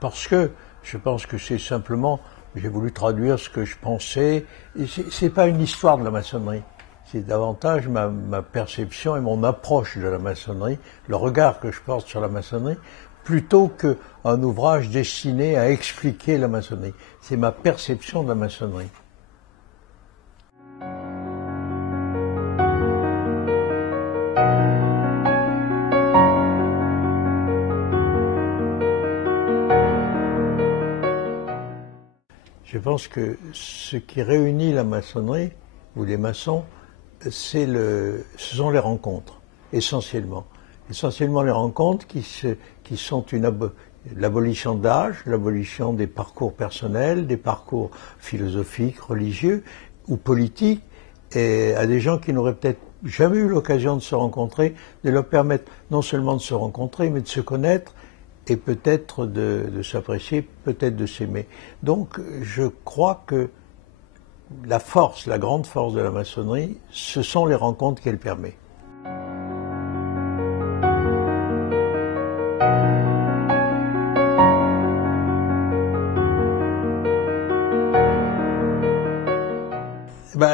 Parce que je pense que c'est simplement, j'ai voulu traduire ce que je pensais, et c'est pas une histoire de la maçonnerie, c'est davantage ma perception et mon approche de la maçonnerie, le regard que je porte sur la maçonnerie, plutôt qu'un ouvrage destiné à expliquer la maçonnerie. C'est ma perception de la maçonnerie. Je pense que ce qui réunit la maçonnerie, ou les maçons, ce sont les rencontres, essentiellement. Essentiellement les rencontres qui sont l'abolition d'âge, l'abolition des parcours personnels, des parcours philosophiques, religieux ou politiques, et à des gens qui n'auraient peut-être jamais eu l'occasion de se rencontrer, de leur permettre non seulement de se rencontrer, mais de se connaître, et peut-être de s'apprécier, peut-être de s'aimer. Donc je crois que la force, la grande force de la maçonnerie, ce sont les rencontres qu'elle permet.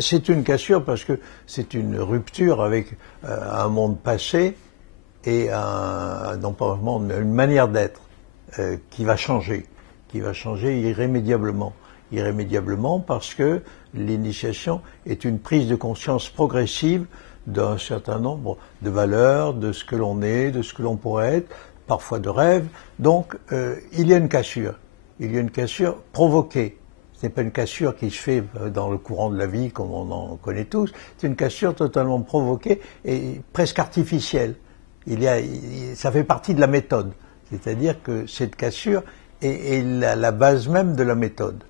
C'est une cassure parce que c'est une rupture avec un monde passé et une manière d'être qui va changer irrémédiablement. Irrémédiablement parce que l'initiation est une prise de conscience progressive d'un certain nombre de valeurs, de ce que l'on est, de ce que l'on pourrait être, parfois de rêves. Donc il y a une cassure. Il y a une cassure provoquée. Ce n'est pas une cassure qui se fait dans le courant de la vie comme on en connaît tous. C'est une cassure totalement provoquée et presque artificielle. Ça fait partie de la méthode. C'est-à-dire que cette cassure est la base même de la méthode.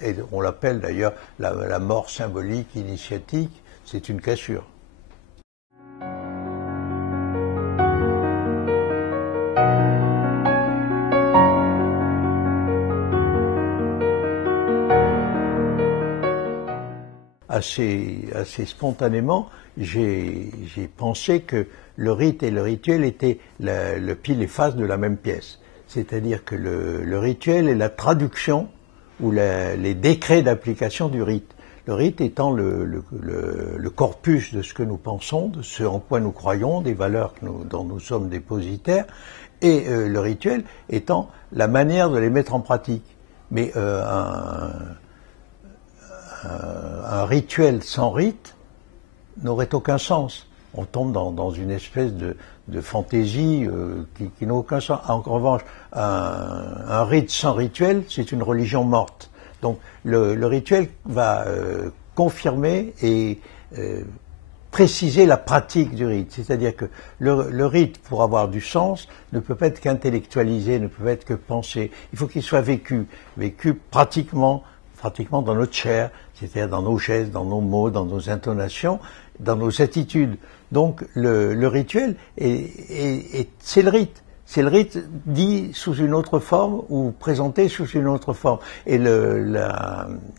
Et on l'appelle d'ailleurs la mort symbolique, initiatique, c'est une cassure. Assez spontanément, j'ai pensé que le rite et le rituel étaient le pile et face de la même pièce. C'est-à-dire que le rituel est la traduction ou les décrets d'application du rite. Le rite étant le corpus de ce que nous pensons, de ce en quoi nous croyons, des valeurs dont nous sommes dépositaires, et le rituel étant la manière de les mettre en pratique. Mais un rituel sans rite n'aurait aucun sens. On tombe dans une espèce de fantaisie qui n'a aucun sens. En revanche, un rite sans rituel, c'est une religion morte. Donc le rituel va confirmer et préciser la pratique du rite. C'est-à-dire que le rite, pour avoir du sens, ne peut pas être qu'intellectualisé, ne peut pas être que pensé. Il faut qu'il soit vécu pratiquement dans notre chair, c'est-à-dire dans nos gestes, dans nos mots, dans nos intonations, dans nos attitudes. Donc le rituel, c'est le rite. C'est le rite dit sous une autre forme ou présenté sous une autre forme. Et le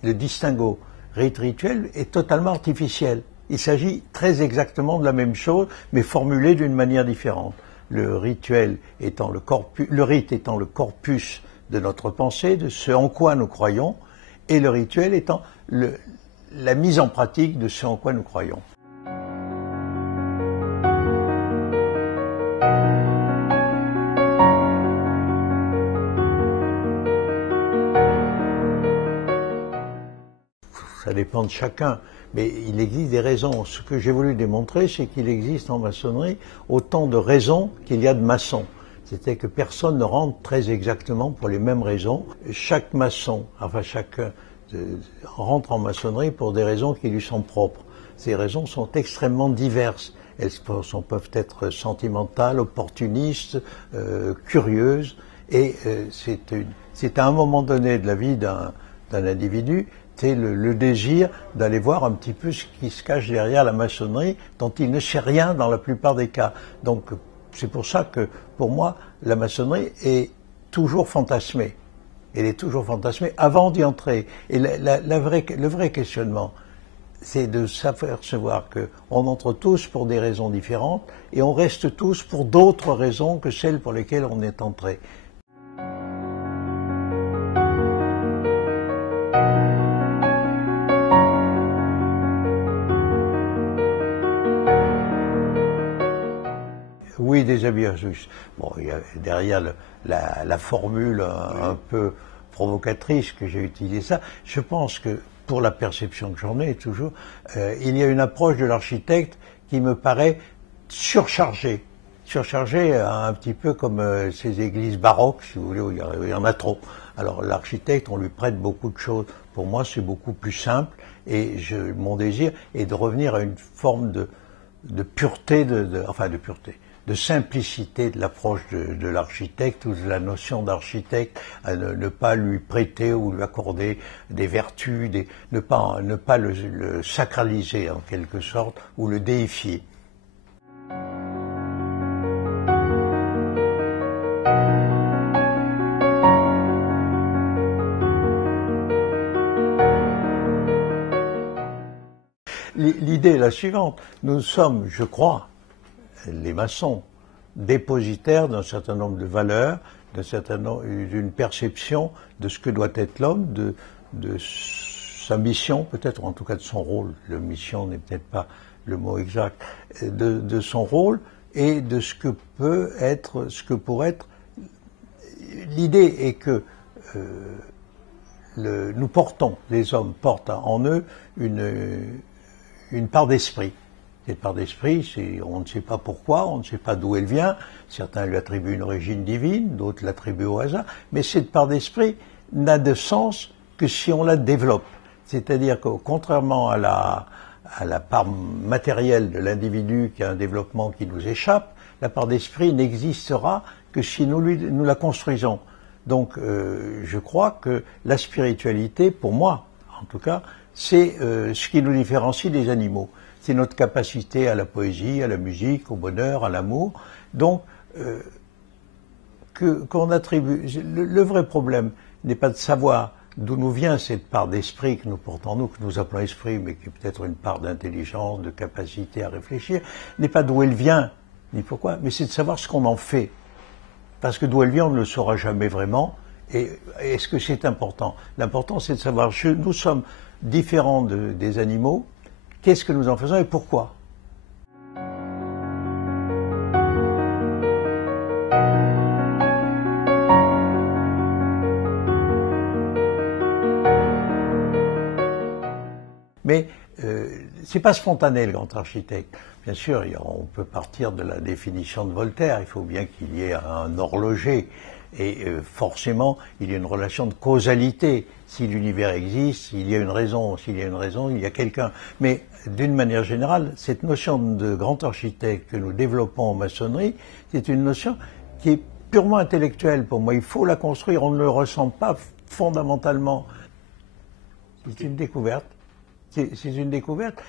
distinguo rite-rituel est totalement artificiel. Il s'agit très exactement de la même chose, mais formulé d'une manière différente. Le rituel étant le rite étant le corpus de notre pensée, de ce en quoi nous croyons, et le rituel étant la mise en pratique de ce en quoi nous croyons. Ça dépend de chacun, mais il existe des raisons. Ce que j'ai voulu démontrer, c'est qu'il existe en maçonnerie autant de raisons qu'il y a de maçons. C'était que personne ne rentre très exactement pour les mêmes raisons. Chaque maçon, chacun rentre en maçonnerie pour des raisons qui lui sont propres. Ces raisons sont extrêmement diverses. Elles peuvent être sentimentales, opportunistes, curieuses, et c'est à un moment donné de la vie d'un individu, c'est le désir d'aller voir un petit peu ce qui se cache derrière la maçonnerie, dont il ne sait rien dans la plupart des cas. Donc c'est pour ça que, pour moi, la maçonnerie est toujours fantasmée. Elle est toujours fantasmée avant d'y entrer. Et le vrai questionnement, c'est de s'apercevoir qu'on entre tous pour des raisons différentes et on reste tous pour d'autres raisons que celles pour lesquelles on est entré. les habitus. Bon, il y a derrière la formule un peu provocatrice que j'ai utilisée ça. Je pense que, pour la perception que j'en ai toujours, il y a une approche de l'architecte qui me paraît surchargée. Surchargée un petit peu comme ces églises baroques, si vous voulez, où il y en a trop. Alors l'architecte, on lui prête beaucoup de choses. Pour moi, c'est beaucoup plus simple et mon désir est de revenir à une forme de pureté, de simplicité de l'approche de l'architecte ou de la notion d'architecte, à ne pas lui prêter ou lui accorder des vertus, ne pas le sacraliser en quelque sorte ou le déifier. L'idée est la suivante. Nous sommes, je crois, les maçons, dépositaires d'un certain nombre de valeurs, d'une perception de ce que doit être l'homme, de sa mission, peut-être, ou en tout cas de son rôle. La mission n'est peut-être pas le mot exact, de son rôle et de ce que pourrait être. L'idée est que nous portons, les hommes portent en eux une part d'esprit. Cette part d'esprit, on ne sait pas pourquoi, on ne sait pas d'où elle vient. Certains lui attribuent une origine divine, d'autres l'attribuent au hasard. Mais cette part d'esprit n'a de sens que si on la développe. C'est-à-dire que, contrairement à la part matérielle de l'individu qui a un développement qui nous échappe, la part d'esprit n'existera que si nous la construisons. Donc, je crois que la spiritualité, pour moi, en tout cas, c'est ce qui nous différencie des animaux. C'est notre capacité à la poésie, à la musique, au bonheur, à l'amour. Donc, qu'on attribue. Le vrai problème n'est pas de savoir d'où nous vient cette part d'esprit que nous portons en nous, que nous appelons esprit, mais qui est peut-être une part d'intelligence, de capacité à réfléchir, n'est pas d'où elle vient, ni pourquoi, mais c'est de savoir ce qu'on en fait. Parce que d'où elle vient, on ne le saura jamais vraiment. Et est-ce que c'est important? L'important, c'est de savoir, nous sommes différents des animaux, qu'est-ce que nous en faisons et pourquoi? Mais c'est pas spontané, le grand architecte. Bien sûr, on peut partir de la définition de Voltaire, il faut bien qu'il y ait un horloger. Et forcément, il y a une relation de causalité. Si l'univers existe, s'il y a une raison, il y a quelqu'un. Mais d'une manière générale, cette notion de grand architecte que nous développons en maçonnerie, c'est une notion qui est purement intellectuelle pour moi. Il faut la construire, on ne le ressent pas fondamentalement. C'est une découverte. C'est une découverte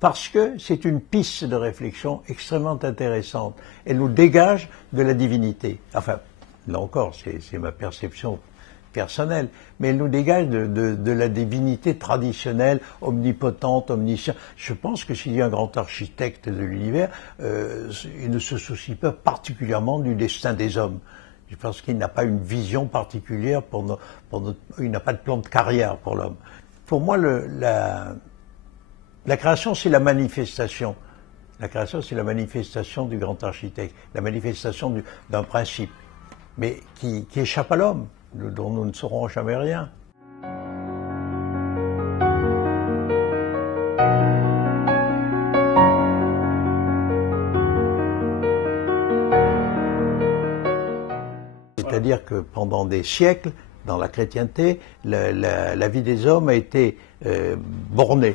parce que c'est une piste de réflexion extrêmement intéressante. Elle nous dégage de la divinité. Enfin, là encore, c'est ma perception personnelle, mais elle nous dégage de la divinité traditionnelle, omnipotente, omnisciente. Je pense que s'il y a un grand architecte de l'univers, il ne se soucie pas particulièrement du destin des hommes. Je pense qu'il n'a pas une vision particulière il n'a pas de plan de carrière pour l'homme. Pour moi, la création, c'est la manifestation. La création, c'est la manifestation du grand architecte, la manifestation d'un principe, mais qui échappe à l'homme, dont nous ne saurons jamais rien. C'est-à-dire que pendant des siècles, dans la chrétienté, la vie des hommes a été bornée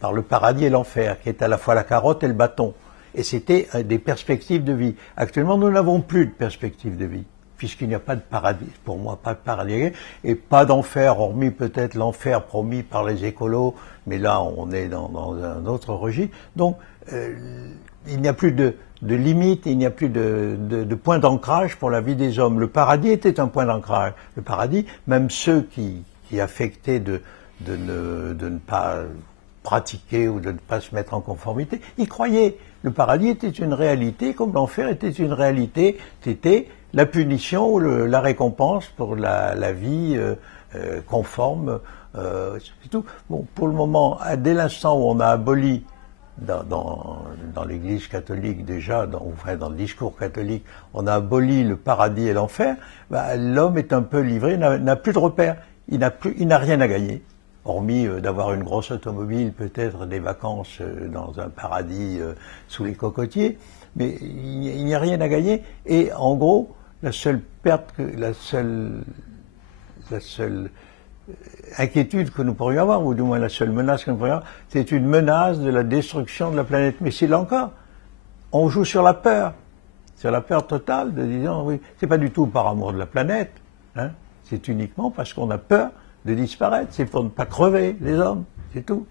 par le paradis et l'enfer, qui est à la fois la carotte et le bâton. Et c'était des perspectives de vie. Actuellement, nous n'avons plus de perspectives de vie, puisqu'il n'y a pas de paradis, pour moi, pas de paradis, et pas d'enfer, hormis peut-être l'enfer promis par les écolos, mais là, on est dans un autre registre. Donc, il n'y a plus de limite, il n'y a plus de point d'ancrage pour la vie des hommes. Le paradis était un point d'ancrage. Le paradis, même ceux qui affectaient de ne pas pratiquer ou de ne pas se mettre en conformité, y croyaient. Le paradis était une réalité, comme l'enfer était une réalité. C'était la punition ou la récompense pour la vie conforme. C'est tout. Bon, pour le moment, dès l'instant où on a aboli dans l'Église catholique déjà, enfin dans le discours catholique, on a aboli le paradis et l'enfer, bah, l'homme est un peu livré, n'a plus de repères, il n'a rien à gagner, hormis d'avoir une grosse automobile, peut-être des vacances dans un paradis sous les cocotiers, mais il n'y a rien à gagner. Et en gros, la seule inquiétude que nous pourrions avoir, ou du moins la seule menace que nous pourrions avoir, c'est une menace de la destruction de la planète. Mais c'est là encore, on joue sur la peur totale, de disant, oui, c'est pas du tout par amour de la planète, hein, c'est uniquement parce qu'on a peur de disparaître, c'est pour ne pas crever, les hommes, c'est tout.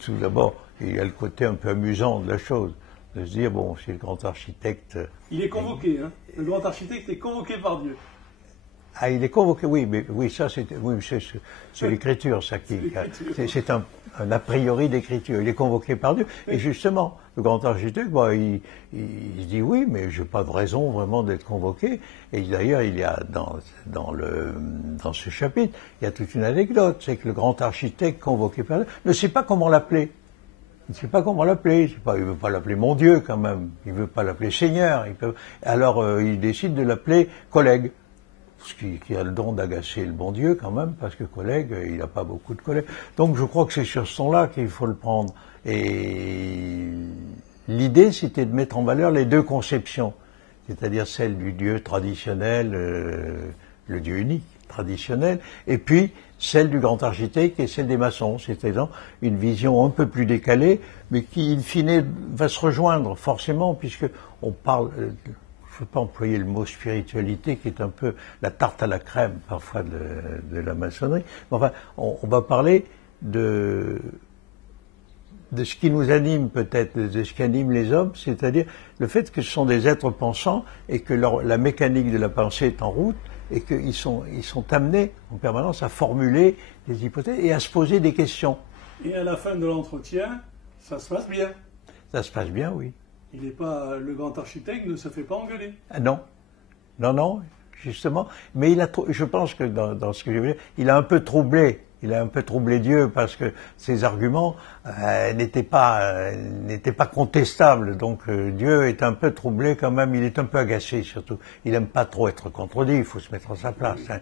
Tout d'abord, il y a le côté un peu amusant de la chose, de se dire, bon, c'est le grand architecte... Il est convoqué, hein. Le grand architecte est convoqué par Dieu. Ah, il est convoqué, oui, mais oui, ça c'est l'écriture, ça qui... C'est un a priori d'écriture, il est convoqué par Dieu. Et justement, le grand architecte, bah, il se dit oui, mais j'ai pas de raison vraiment d'être convoqué. Et d'ailleurs, il y a dans ce chapitre, il y a toute une anecdote, c'est que le grand architecte convoqué par Dieu ne sait pas comment l'appeler. Il ne sait pas comment l'appeler. Il ne veut pas l'appeler mon Dieu quand même. Il ne veut pas l'appeler Seigneur. Alors il décide de l'appeler collègue. Ce qui a le don d'agacer le bon Dieu quand même, parce que collègue, il n'a pas beaucoup de collègues. Donc je crois que c'est sur ce ton-là qu'il faut le prendre. Et l'idée, c'était de mettre en valeur les deux conceptions, c'est-à-dire celle du Dieu traditionnel, le Dieu unique traditionnel, et puis celle du grand architecte et celle des maçons, c'est-à-dire une vision un peu plus décalée, mais qui, in fine, va se rejoindre forcément, puisque on parle... je ne veux pas employer le mot spiritualité, qui est un peu la tarte à la crème parfois de la maçonnerie. Mais enfin, on va parler de ce qui nous anime peut-être, de ce qui anime les hommes, c'est-à-dire le fait que ce sont des êtres pensants et que la mécanique de la pensée est en route et qu'ils sont amenés en permanence à formuler des hypothèses et à se poser des questions. Et à la fin de l'entretien, ça se passe bien. Ça se passe bien, oui. Il n'est pas, le grand architecte ne se fait pas engueuler. Ah non, non, justement. Mais je pense que dans ce que je veux dire, il a un peu troublé Dieu parce que ses arguments n'étaient pas contestables. Donc Dieu est un peu troublé quand même. Il est un peu agacé surtout. Il n'aime pas trop être contredit. Il faut se mettre à sa place. Hein.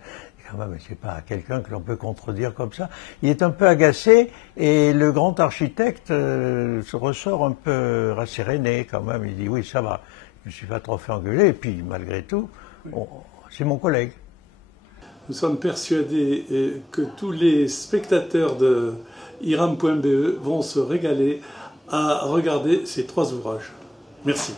Quand même, c'est pas quelqu'un que l'on peut contredire comme ça. Il est un peu agacé et le grand architecte se ressort un peu rasséréné quand même. Il dit oui, ça va, je ne suis pas trop fait engueuler. Et puis malgré tout, c'est mon collègue. Nous sommes persuadés que tous les spectateurs de iram.be vont se régaler à regarder ces trois ouvrages. Merci.